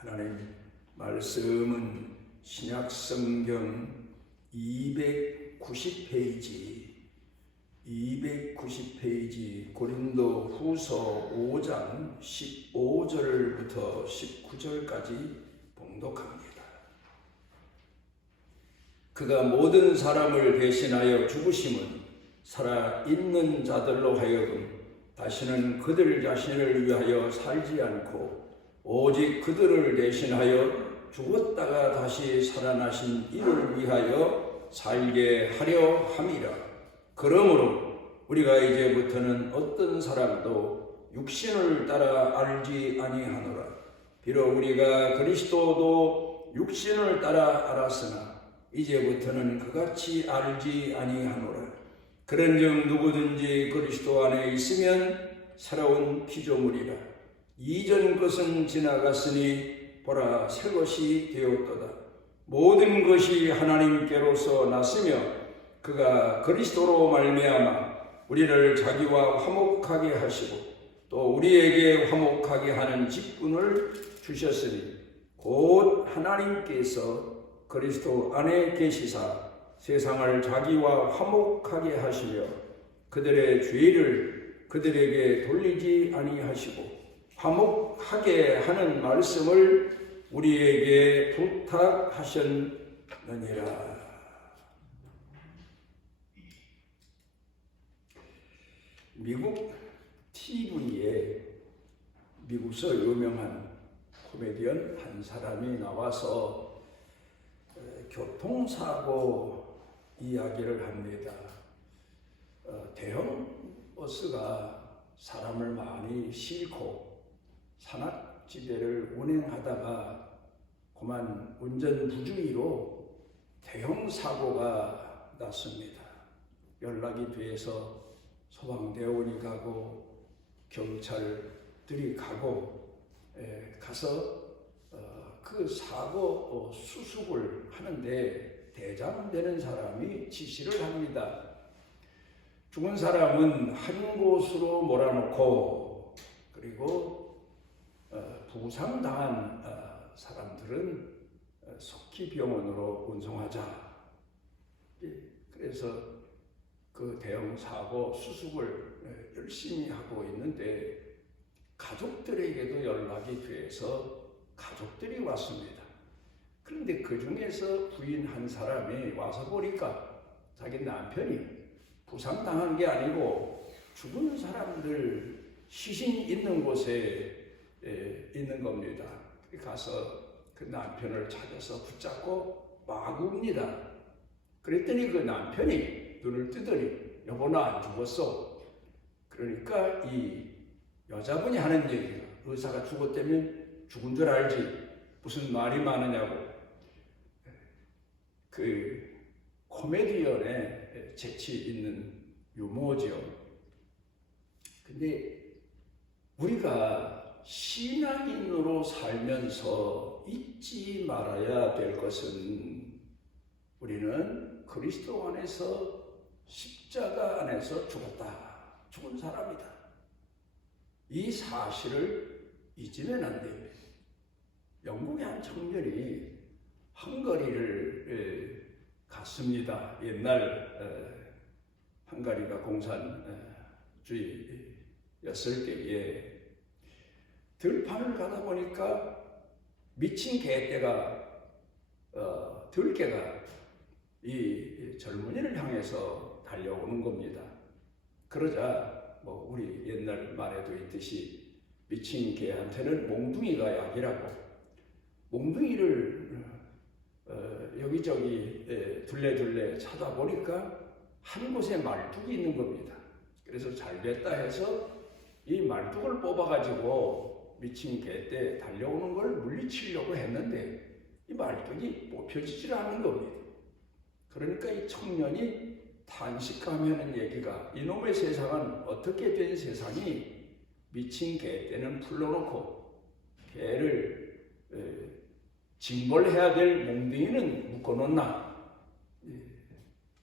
하나님 말씀은 신약 성경 290페이지 고린도 후서 5장 15절부터 19절까지 봉독합니다. 그가 모든 사람을 대신하여 죽으심은 살아있는 자들로 하여금 다시는 그들 자신을 위하여 살지 않고 오직 그들을 대신하여 죽었다가 다시 살아나신 이를 위하여 살게 하려 함이라. 그러므로 우리가 이제부터는 어떤 사람도 육신을 따라 알지 아니하노라. 비록 우리가 그리스도도 육신을 따라 알았으나 이제부터는 그같이 알지 아니하노라. 그런즉 누구든지 그리스도 안에 있으면 새로운 피조물이라. 이전 것은 지나갔으니 보라 새 것이 되었도다. 모든 것이 하나님께로서 났으며 그가 그리스도로 말미암아 우리를 자기와 화목하게 하시고 또 우리에게 화목하게 하는 직분을 주셨으니 곧 하나님께서 그리스도 안에 계시사 세상을 자기와 화목하게 하시며 그들의 죄를 그들에게 돌리지 아니하시고 화목하게 하는 말씀을 우리에게 부탁하셨느니라. 미국 TV에 미국서 유명한 코미디언 한 사람이 나와서 교통사고 이야기를 합니다. 대형 버스가 사람을 많이 싣고 산악지대를 운행하다가 그만 운전 부주의로 대형 사고가 났습니다. 연락이 돼서 소방대원이 가고 경찰들이 가고 가서 그 사고 수습을 하는데 대장되는 사람이 지시를 합니다. 죽은 사람은 한 곳으로 몰아놓고 그리고 부상당한 사람들은 속히 병원으로 운송하자. 그래서 그 대형 사고 수습을 열심히 하고 있는데 가족들에게도 연락이 돼서 가족들이 왔습니다. 그런데 그 중에서 부인 한 사람이 와서 보니까 자기 남편이 부상당한 게 아니고 죽은 사람들 시신 있는 곳에 있는 겁니다. 가서 그 남편을 찾아서 붙잡고 막 웁니다. 그랬더니 그 남편이 눈을 뜨더니 여보 나 안 죽었어. 그러니까 이 여자분이 하는 얘기가 의사가 죽었다면 죽은 줄 알지 무슨 말이 많으냐고. 그 코미디언의 재치 있는 유머죠. 근데 우리가 신앙인으로 살면서 잊지 말아야 될 것은 우리는 그리스도 안에서 십자가 안에서 죽은 사람이다. 이 사실을 잊으면 안 됩니다. 영국의 한 청년이 헝가리를 갔습니다. 옛날 헝가리가 공산주의였을 때에 들판을 가다 보니까 미친 개떼가 들개가 이 젊은이를 향해서 달려오는 겁니다. 그러자 우리 옛날 말에도 있듯이 미친 개한테는 몽둥이가 약이라고 몽둥이를 여기저기 둘레둘레 찾아보니까 한 곳에 말뚝이 있는 겁니다. 그래서 잘 됐다 해서 이 말뚝을 뽑아가지고 미친 개떼 달려오는 걸 물리치려고 했는데 이 말뚝이 뽑혀지질 않는 겁니다. 그러니까 이 청년이 탄식하면은 얘기가 이놈의 세상은 어떻게 된 세상이 미친 개떼는 풀러놓고 개를 징벌해야 될 몽둥이는 묶어놓나.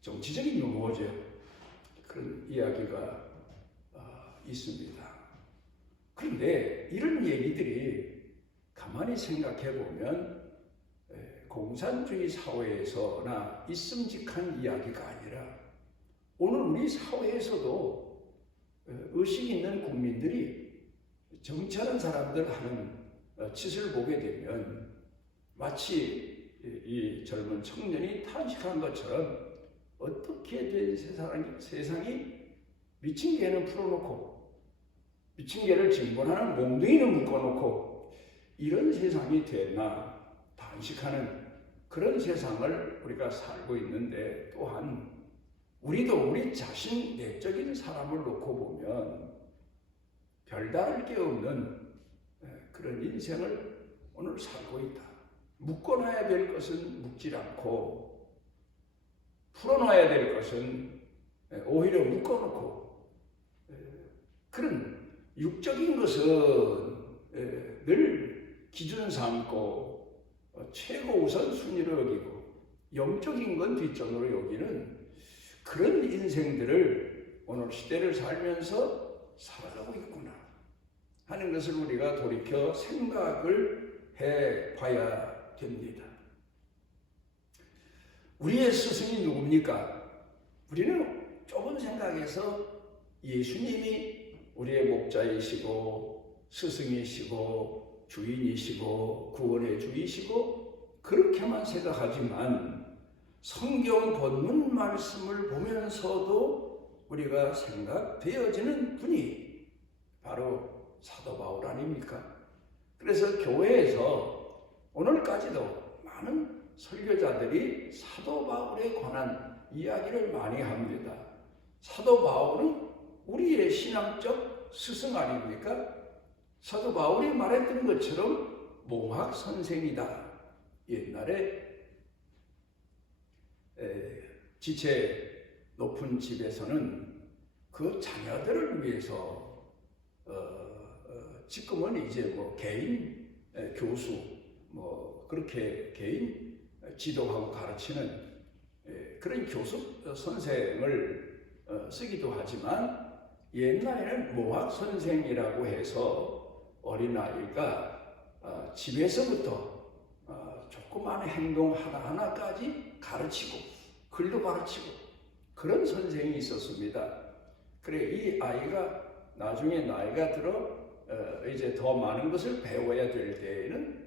정치적인 유머죠. 그런 이야기가 있습니다. 그런데 이런 얘기들이 가만히 생각해 보면 공산주의 사회에서나 있음직한 이야기가 아니라 오늘 우리 사회에서도 의식 있는 국민들이 정치하는 사람들 하는 짓을 보게 되면 마치 이 젊은 청년이 탄식한 것처럼 어떻게 된 세상이 미친 개는 풀어놓고 미친 개를 징벌하는 몽둥이는 묶어놓고 이런 세상이 됐나 탄식하는 그런 세상을 우리가 살고 있는데, 또한 우리도 우리 자신 내적인 사람을 놓고 보면 별다를 게 없는 그런 인생을 오늘 살고 있다. 묶어놔야 될 것은 묶질 않고 풀어놔야 될 것은 오히려 묶어놓고, 그런 육적인 것은 늘 기준 삼고 최고 우선순위로 여기고 영적인 건 뒷전으로 여기는 그런 인생들을 오늘 시대를 살면서 살아가고 있구나 하는 것을 우리가 돌이켜 생각을 해봐야 됩니다. 우리의 스승이 누굽니까? 우리는 좁은 생각에서 예수님이 우리의 목자이시고 스승이시고 주인이시고 구원의 주이시고 그렇게만 생각하지만 성경 본문 말씀을 보면서도 우리가 생각되어지는 분이 바로 사도 바울 아닙니까? 그래서 교회에서 오늘까지도 많은 설교자들이 사도 바울에 관한 이야기를 많이 합니다. 사도 바울은 우리의 신앙적 스승 아닙니까? 사도 바울이 말했던 것처럼 몽학 선생이다. 옛날에 지체 높은 집에서는 그 자녀들을 위해서 지금은 이제 뭐 개인 교수 뭐 그렇게 개인 지도하고 가르치는 그런 교수 선생을 쓰기도 하지만, 옛날에는 몽학 선생이라고 해서 어린아이가 집에서부터 조그마한 행동 하나하나까지 가르치고 글도 가르치고 그런 선생이 있었습니다. 그래 이 아이가 나중에 나이가 들어 이제 더 많은 것을 배워야 될 때에는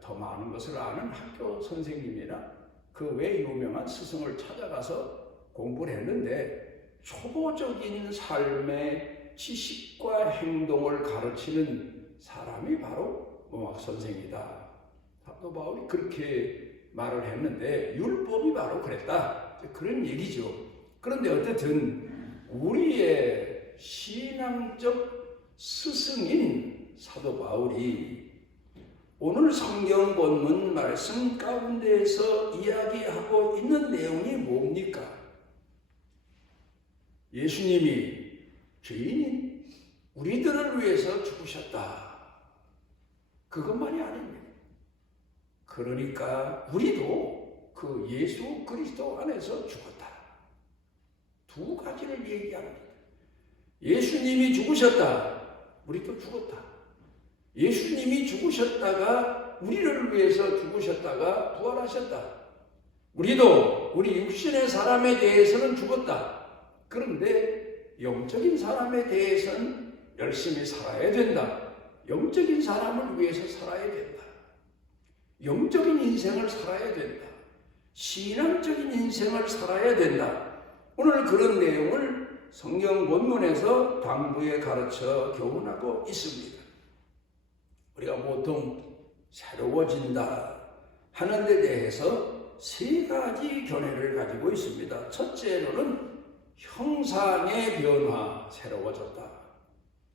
더 많은 것을 아는 학교 선생님이나 그 외 유명한 스승을 찾아가서 공부를 했는데, 초보적인 삶의 지식과 행동을 가르치는 사람이 바로 몽학 선생이다. 사도 바울이 그렇게 말을 했는데 율법이 바로 그랬다. 그런 얘기죠. 그런데 어쨌든 우리의 신앙적 스승인 사도 바울이 오늘 성경 본문 말씀 가운데에서 이야기하고 있는 내용이 뭡니까? 예수님이 죄인인 우리들을 위해서 죽으셨다. 그것만이 아닙니다. 그러니까 우리도 그 예수 그리스도 안에서 죽었다. 두 가지를 얘기합니다. 예수님이 죽으셨다. 우리도 죽었다. 예수님이 죽으셨다가 우리를 위해서 죽으셨다가 부활하셨다. 우리도 우리 육신의 사람에 대해서는 죽었다. 그런데 영적인 사람에 대해서는 열심히 살아야 된다. 영적인 사람을 위해서 살아야 된다. 영적인 인생을 살아야 된다. 신앙적인 인생을 살아야 된다. 오늘 그런 내용을 성경 본문에서 당부에 가르쳐 교훈하고 있습니다. 우리가 보통 새로워진다 하는 데 대해서 세 가지 견해를 가지고 있습니다. 첫째로는 형상의 변화, 새로워졌다.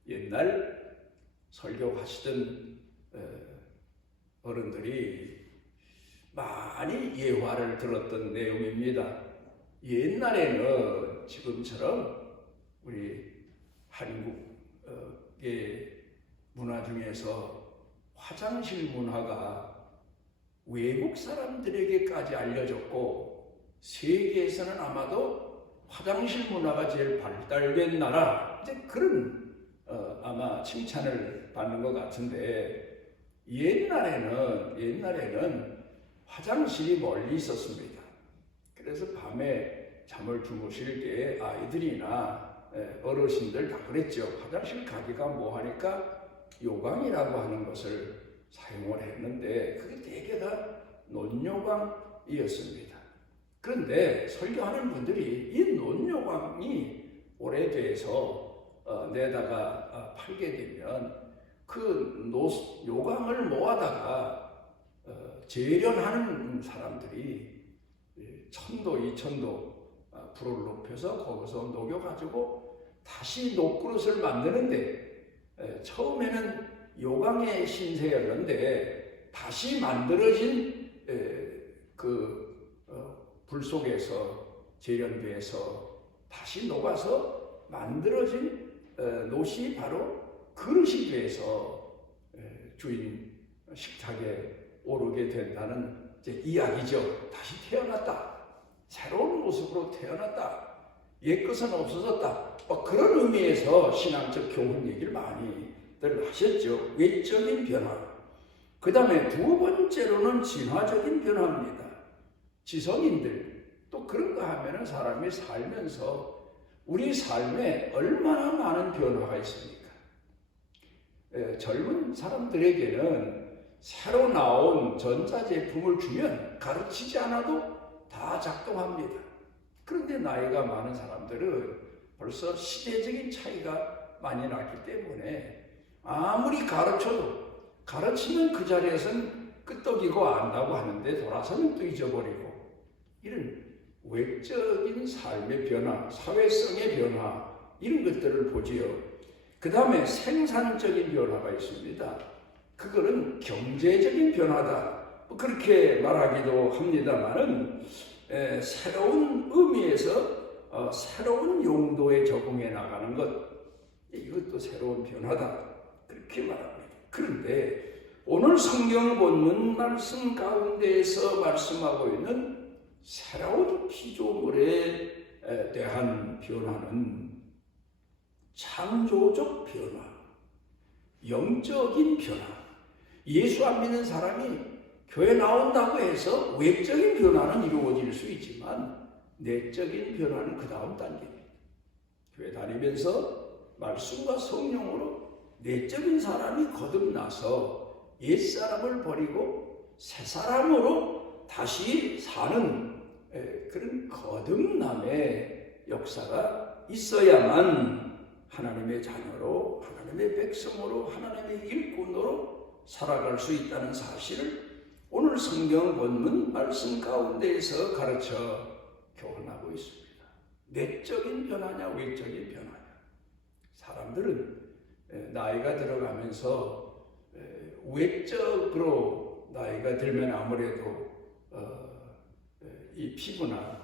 옛날 설교하시던 어른들이 많이 예화를 들었던 내용입니다. 옛날에는 지금처럼 우리 한국의 문화 중에서 화장실 문화가 외국 사람들에게까지 알려졌고, 세계에서는 아마도 화장실 문화가 제일 발달된 나라, 이제 그런 아마 칭찬을 받는 것 같은데, 옛날에는 화장실이 멀리 있었습니다. 그래서 밤에 잠을 주무실 때 아이들이나 어르신들 다 그랬죠. 화장실 가기가 뭐하니까 요강이라고 하는 것을 사용을 했는데 그게 대개가 논요강이었습니다. 그런데 설교하는 분들이 이 논요강이 오래돼서 내다가 팔게 되면 그 요강을 모아다가 재련하는 사람들이 1000도, 2000도 불을 높여서 거기서 녹여가지고 다시 녹그릇을 만드는데 처음에는 요강의 신세였는데 다시 만들어진 불 속에서 재련돼서 다시 녹아서 만들어진 놋이 바로 그릇이 돼서 주인 식탁에 오르게 된다는 이야기죠. 다시 태어났다. 새로운 모습으로 태어났다. 옛것은 없어졌다. 그런 의미에서 신앙적 교훈 얘기를 많이들 하셨죠. 외적인 변화. 그 다음에 두 번째로는 진화적인 변화입니다. 지성인들 또 그런 거 하면은 사람이 살면서 우리 삶에 얼마나 많은 변화가 있습니까? 젊은 사람들에게는 새로 나온 전자제품을 주면 가르치지 않아도 다 작동합니다. 그런데 나이가 많은 사람들은 벌써 시대적인 차이가 많이 났기 때문에 아무리 가르치면 그 자리에서는 끄떡이고 안다고 하는데 돌아서면 또 잊어버리고 이런 외적인 삶의 변화, 사회성의 변화 이런 것들을 보지요. 그 다음에 생산적인 변화가 있습니다. 그거는 경제적인 변화다. 그렇게 말하기도 합니다만은 새로운 의미에서 새로운 용도에 적응해 나가는 것 이것도 새로운 변화다. 그렇게 말합니다. 그런데 오늘 성경 본문 말씀 가운데에서 말씀하고 있는 새로운 피조물에 대한 변화는 창조적 변화, 영적인 변화. 예수 안 믿는 사람이 교회 나온다고 해서 외적인 변화는 이루어질 수 있지만 내적인 변화는 그 다음 단계입니다. 교회 다니면서 말씀과 성령으로 내적인 사람이 거듭나서 옛사람을 버리고 새사람으로 다시 사는 그런 거듭남의 역사가 있어야만 하나님의 자녀로, 하나님의 백성으로, 하나님의 일꾼으로 살아갈 수 있다는 사실을 오늘 성경 본문 말씀 가운데에서 가르쳐 교훈하고 있습니다. 내적인 변화냐, 외적인 변화냐. 사람들은 나이가 들어가면서 외적으로 나이가 들면 아무래도 이 피부나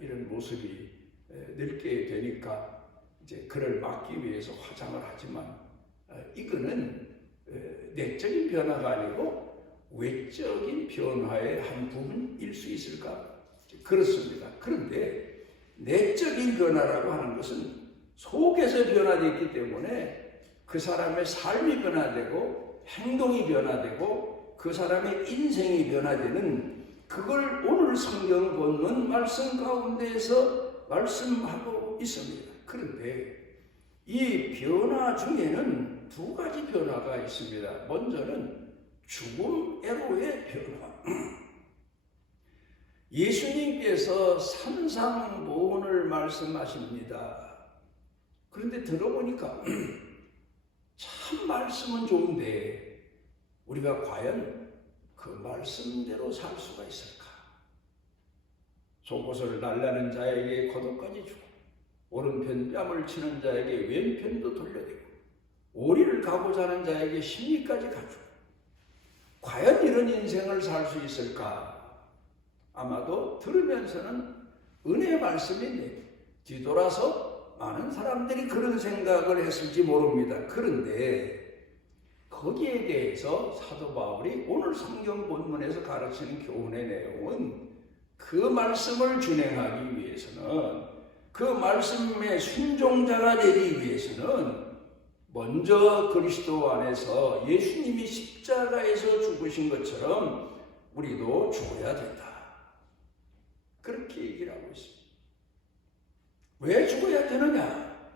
이런 모습이 늙게 되니까 이제 그를 막기 위해서 화장을 하지만 이거는 내적인 변화가 아니고 외적인 변화의 한 부분일 수 있을까? 그렇습니다. 그런데 내적인 변화라고 하는 것은 속에서 변화되기 때문에 그 사람의 삶이 변화되고 행동이 변화되고 그 사람의 인생이 변화되는 그걸 오늘 성경 본문 말씀 가운데에서 말씀하고 있습니다. 그런데 이 변화 중에는 두 가지 변화가 있습니다. 먼저는 죽음 애로의 변화. 예수님께서 산상보훈을 말씀하십니다. 그런데 들어보니까 참 말씀은 좋은데 우리가 과연 그 말씀대로 살 수가 있을까? 속옷을 날라는 자에게 겉옷까지 주고 오른편 뺨을 치는 자에게 왼편도 돌려대고 오리를 가고자 하는 자에게 심리까지 갖추고 과연 이런 인생을 살 수 있을까? 아마도 들으면서는 은혜의 말씀인데 뒤돌아서 많은 사람들이 그런 생각을 했을지 모릅니다. 그런데 거기에 대해서 사도 바울이 오늘 성경 본문에서 가르치는 교훈의 내용은 그 말씀을 준행하기 위해서는 그 말씀의 순종자가 되기 위해서는 먼저 그리스도 안에서 예수님이 십자가에서 죽으신 것처럼 우리도 죽어야 된다. 그렇게 얘기를 하고 있습니다. 왜 죽어야 되느냐?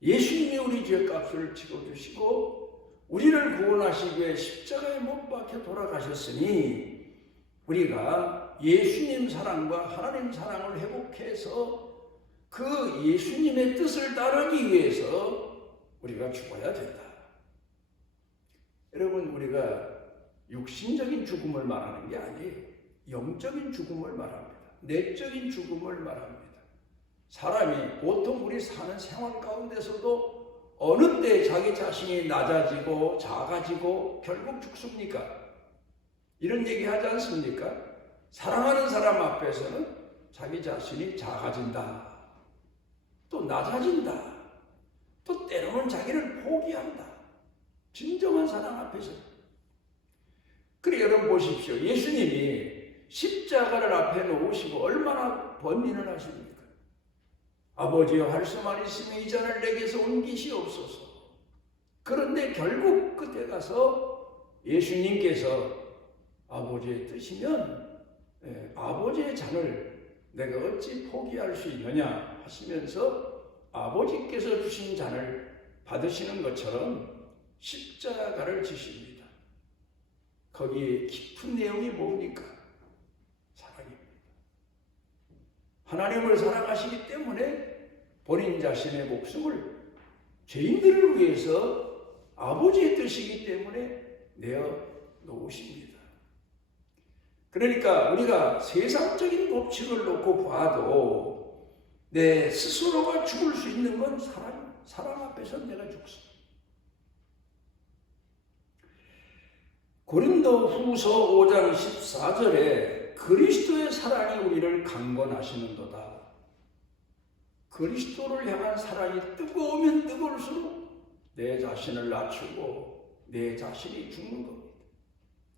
예수님이 우리 죄값을 치러주시고 우리를 구원하시기 위해 십자가에 못 박혀 돌아가셨으니 우리가 예수님 사랑과 하나님 사랑을 회복해서 그 예수님의 뜻을 따르기 위해서 우리가 죽어야 된다. 여러분, 우리가 육신적인 죽음을 말하는 게 아니에요. 영적인 죽음을 말합니다. 내적인 죽음을 말합니다. 사람이 보통 우리 사는 생활 가운데서도 어느 때 자기 자신이 낮아지고 작아지고 결국 죽습니까? 이런 얘기 하지 않습니까? 사랑하는 사람 앞에서는 자기 자신이 작아진다. 또 낮아진다. 또 때로는 자기를 포기한다. 진정한 사랑 앞에서. 그래, 여러분 보십시오. 예수님이 십자가를 앞에 놓으시고 얼마나 번민을 하십니까? 아버지여, 할 수만 있으면 이 잔을 내게서 옮기시옵소서. 그런데 결국 끝에 가서 예수님께서 아버지의 뜻이면 아버지의 잔을 내가 어찌 포기할 수 있느냐 하시면서 아버지께서 주신 잔을 받으시는 것처럼 십자가를 지십니다. 거기에 깊은 내용이 뭡니까? 사랑입니다. 하나님을 사랑하시기 때문에 본인 자신의 목숨을 죄인들을 위해서 아버지의 뜻이기 때문에 내어 놓으십니다. 그러니까 우리가 세상적인 법칙을 놓고 봐도 내 스스로가 죽을 수 있는 건 사랑 앞에서 내가 죽습니다. 고린도 후서 5장 14절에 그리스도의 사랑이 우리를 강권하시는도다. 그리스도를 향한 사랑이 뜨거우면 뜨거울수록 내 자신을 낮추고 내 자신이 죽는 겁니다.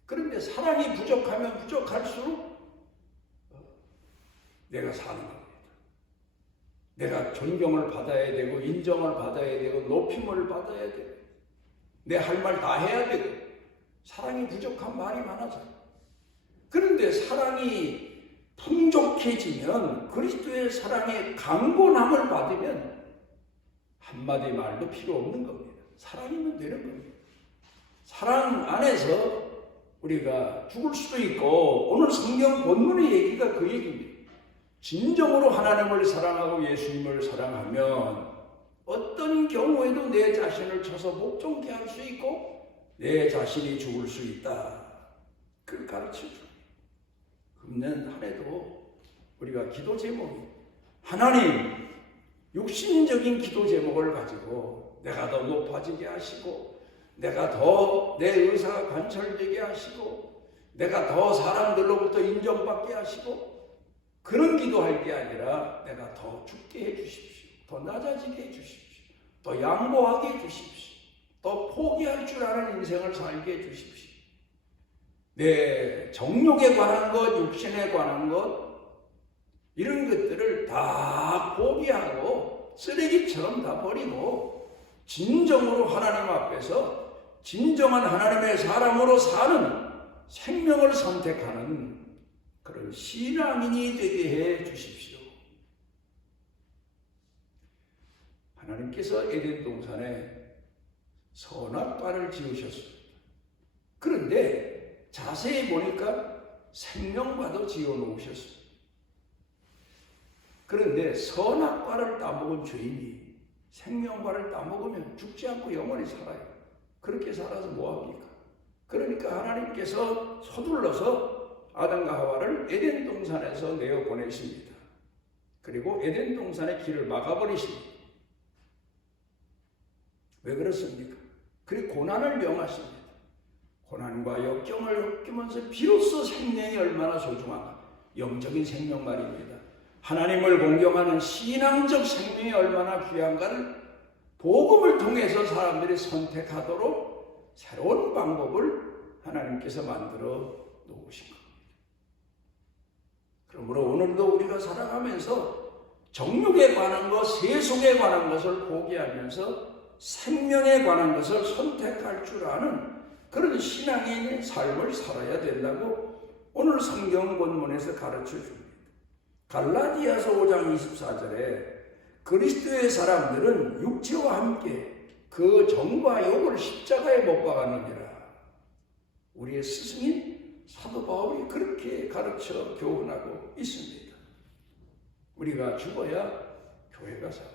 그런데 사랑이 부족하면 부족할수록 내가 사는 겁니다. 내가 존경을 받아야 되고 인정을 받아야 되고 높임을 받아야 되고 내 할 말 다 해야 되고 사랑이 부족한 말이 많아져요. 그런데 사랑이 풍족해지면 그리스도의 사랑의 강권함을 받으면 한마디 말도 필요 없는 겁니다. 사랑이면 되는 겁니다. 사랑 안에서 우리가 죽을 수도 있고 오늘 성경 본문의 얘기가 그 얘기입니다. 진정으로 하나님을 사랑하고 예수님을 사랑하면 어떤 경우에도 내 자신을 쳐서 목종케 할 수 있고 내 자신이 죽을 수 있다. 그걸 가르쳐줘. 금년 한 해도 우리가 기도 제목이 하나님, 육신적인 기도 제목을 가지고 내가 더 높아지게 하시고 내가 더 내 의사가 관철되게 하시고 내가 더 사람들로부터 인정받게 하시고 그런 기도할 게 아니라 내가 더 죽게 해주십시오. 더 낮아지게 해주십시오. 더 양보하게 해주십시오. 더 포기할 줄 아는 인생을 살게 해주십시오. 내 정욕에 관한 것, 육신에 관한 것 이런 것들을 다 포기하고 쓰레기처럼 다 버리고 진정으로 하나님 앞에서 진정한 하나님의 사람으로 사는 생명을 선택하는 그런 신앙인이 되게 해 주십시오. 하나님께서 에덴 동산에 선악과를 지으셨습니다. 그런데 자세히 보니까 생명과도 지어놓으셨습니다. 그런데 선악과를 따먹은 죄인이 생명과를 따먹으면 죽지 않고 영원히 살아요. 그렇게 살아서 뭐합니까? 그러니까 하나님께서 서둘러서 아담과 하와를 에덴 동산에서 내어보내십니다. 그리고 에덴 동산의 길을 막아버리십니다. 왜 그렇습니까? 그리고 고난을 명하십니다. 고난과 역경을 겪으면서 비로소 생명이 얼마나 소중한가. 영적인 생명 말입니다. 하나님을 공경하는 신앙적 생명이 얼마나 귀한가를 복음을 통해서 사람들이 선택하도록 새로운 방법을 하나님께서 만들어 놓으신 겁니다. 그러므로 오늘도 우리가 살아가면서 정욕에 관한 것, 세속에 관한 것을 포기하면서 생명에 관한 것을 선택할 줄 아는 그런 신앙인의 삶을 살아야 된다고 오늘 성경 본문에서 가르쳐 줍니다. 갈라디아서 5장 24절에 그리스도의 사람들은 육체와 함께 그 정과 욕을 십자가에 못 박았느니라. 우리의 스승인 사도 바울이 그렇게 가르쳐 교훈하고 있습니다. 우리가 죽어야 교회가 살아.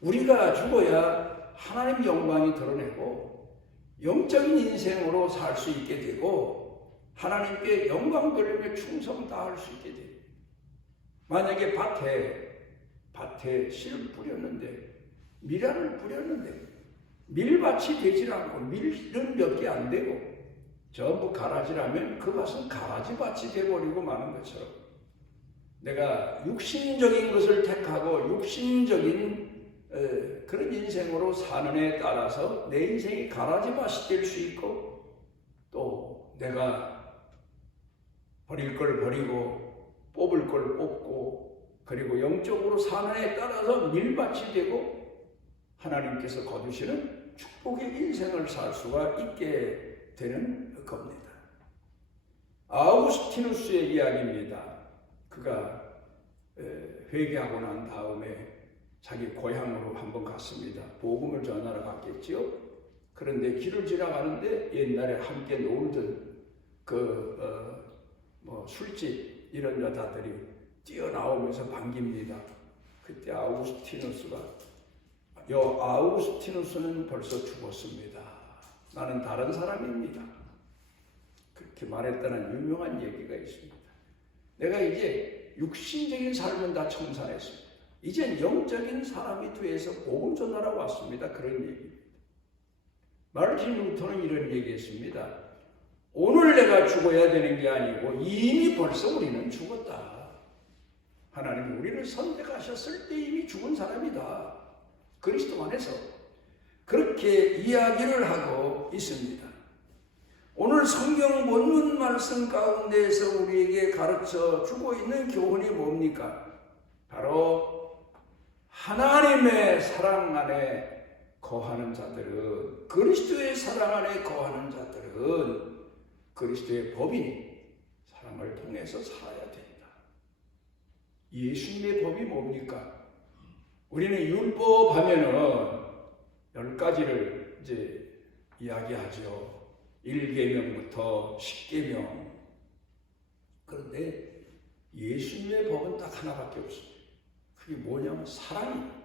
우리가 죽어야 하나님 영광이 드러내고 영적인 인생으로 살 수 있게 되고 하나님께 영광 돌리며 충성 다할 수 있게 돼요. 만약에 밭에 씨를 뿌렸는데 밀알을 뿌렸는데 밀밭이 되질 않고 밀은 몇 개 안 되고 전부 가라지라면 그 밭은 가라지밭이 되어버리고 마는 것처럼 내가 육신적인 것을 택하고 육신적인 그런 인생으로 사는 에 따라서 내 인생이 가라지밭이 될 수 있고 또 내가 버릴 걸 버리고 뽑을 걸 뽑고 그리고 영적으로 사는 에 따라서 밀밭이 되고 하나님께서 거두시는 축복의 인생을 살 수가 있게 되는 겁니다. 아우구스티누스의 이야기입니다. 그가 회개하고 난 다음에 자기 고향으로 한번 갔습니다. 복음을 전하러 갔겠지요. 그런데 길을 지나가는데 옛날에 함께 놀던 술집 이런 여자들이 뛰어나오면서 반깁니다. 그때 아우구스티누스는 벌써 죽었습니다. 나는 다른 사람입니다. 그렇게 말했다는 유명한 얘기가 있습니다. 내가 이제 육신적인 삶은 다 청산했습니다. 이젠 영적인 사람이 되어서 복음 전하러 왔습니다. 그런 얘기입니다. 마르틴 루터는 이런 얘기했습니다. 오늘 내가 죽어야 되는 게 아니고 이미 벌써 우리는 죽었다. 하나님이 우리를 선택하셨을 때 이미 죽은 사람이다. 그리스도 안에서 그렇게 이야기를 하고 있습니다. 오늘 성경 본문 말씀 가운데에서 우리에게 가르쳐 주고 있는 교훈이 뭡니까? 바로 하나님의 사랑 안에 거하는 자들은 그리스도의 사랑 안에 거하는 자들은 그리스도의 법인 사랑을 통해서 살아야 된다. 예수님의 법이 뭡니까? 우리는 율법 하면은 10가지를 이제 이야기하죠. 1계명부터 10계명. 그런데 예수님의 법은 딱 하나밖에 없습니다. 그게 뭐냐면 사랑입니다.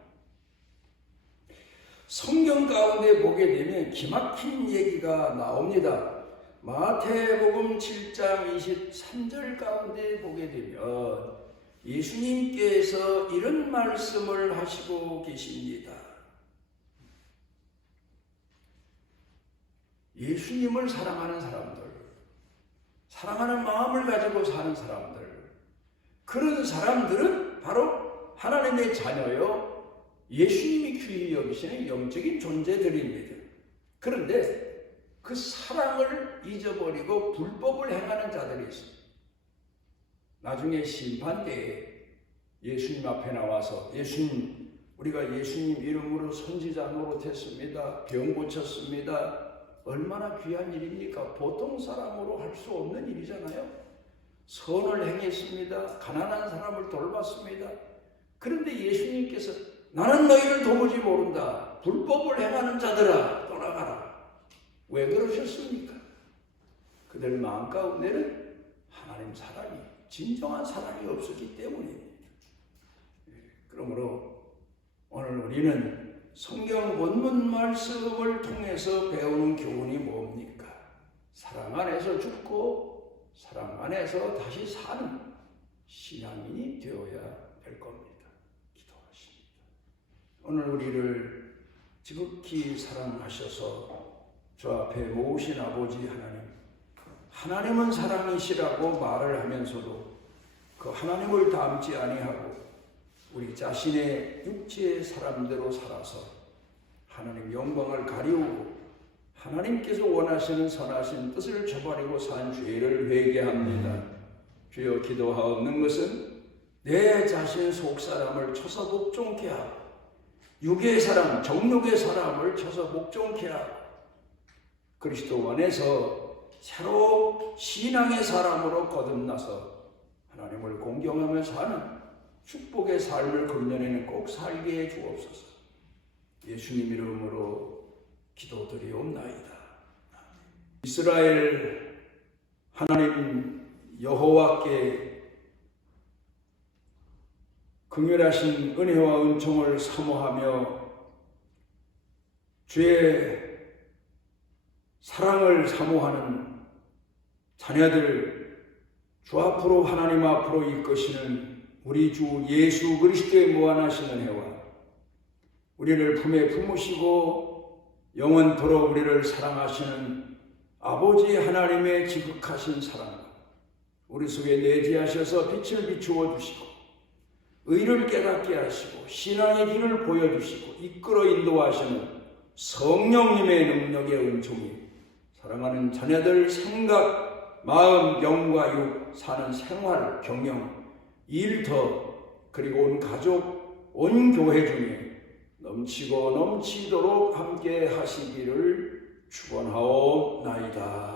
성경 가운데 보게 되면 기막힌 얘기가 나옵니다. 마태복음 7장 23절 가운데 보게 되면 예수님께서 이런 말씀을 하시고 계십니다. 예수님을 사랑하는 사람들, 사랑하는 마음을 가지고 사는 사람들, 그런 사람들은 바로 하나님의 자녀요 예수님이 귀히 여기시는 영적인 존재들입니다. 그런데 그 사랑을 잊어버리고 불법을 행하는 자들이 있습니다. 나중에 심판대에 예수님 앞에 나와서 예수님, 우리가 예수님 이름으로 선지자 노릇했습니다. 병 고쳤습니다. 얼마나 귀한 일입니까? 보통 사람으로 할 수 없는 일이잖아요. 선을 행했습니다. 가난한 사람을 돌봤습니다. 그런데 예수님께서 나는 너희를 도무지 모른다. 불법을 행하는 자들아 떠나가라. 왜 그러셨습니까? 그들 마음 가운데는 하나님 사랑이, 진정한 사랑이 없었기 때문입니다. 그러므로 오늘 우리는 성경 본문 말씀을 통해서 배우는 교훈이 뭡니까? 사랑 안에서 죽고 사랑 안에서 다시 사는 신앙인이 되어야 될 겁니다. 기도하십니다. 오늘 우리를 지극히 사랑하셔서 저 앞에 모으신 아버지 하나님, 하나님은 사랑이시라고 말을 하면서도 그 하나님을 닮지 아니하고 우리 자신의 육체의 사람대로 살아서 하나님 영광을 가리우고 하나님께서 원하시는 선하신 뜻을 저버리고 산 죄를 회개합니다. 주여, 기도하옵는 것은 내 자신 속사람을 초사복종케 하고 육의 사람, 정욕의 사람을 쳐서 목종케 하고 그리스도 안에서 새로 신앙의 사람으로 거듭나서 하나님을 공경하며 사는 축복의 삶을 금년에는 꼭 살게 해 주옵소서. 예수님 이름으로 기도드리옵나이다. 이스라엘 하나님 여호와께 긍휼하신 은혜와 은총을 사모하며 주의 사랑을 사모하는 자녀들, 주 앞으로 하나님 앞으로 이끄시는 우리 주 예수 그리스도의 무한하신 은혜와 우리를 품에 품으시고 영원토록 우리를 사랑하시는 아버지 하나님의 지극하신 사랑과 우리 속에 내재하셔서 빛을 비추어 주시고 의를 깨닫게 하시고 신앙의 길을 보여주시고 이끌어 인도하시는 성령님의 능력의 은총이 사랑하는 자녀들 생각, 마음, 영과 육 사는 생활, 경영, 일터 그리고 온 가족, 온 교회 중에 넘치고 넘치도록 함께 하시기를 축원하옵나이다.